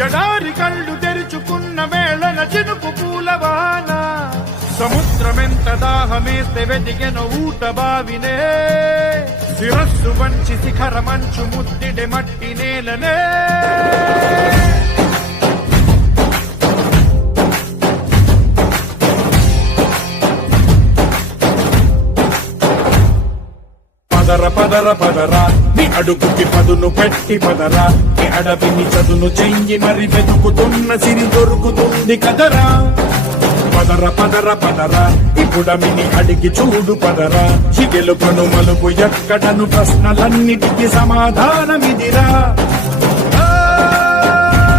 జడారి కళ్ళు తెరుచుకున్న వేళన చినుకు పూలవాన సముద్రమెంత దాహమేస్తే వెతికెను ఊట బావినే శిరస్సు వంచి శిఖర మంచు ముద్దిడే మట్టి నేలనే పదర పదర పదరా నీ అడుగుకి పదును పెట్టి పదరా నీ అడవిని చదును చెయ్యి మరి వెతుకుతున్న సిరి దొరుకుతుంది కదరా పదర పదర పదరా ఇప్పుడమిని అడిగి చూడు పదరా చిగెలు కను మలుపు ఎక్కడను ప్రశ్నలన్నిటికీ సమాధానమిదిరా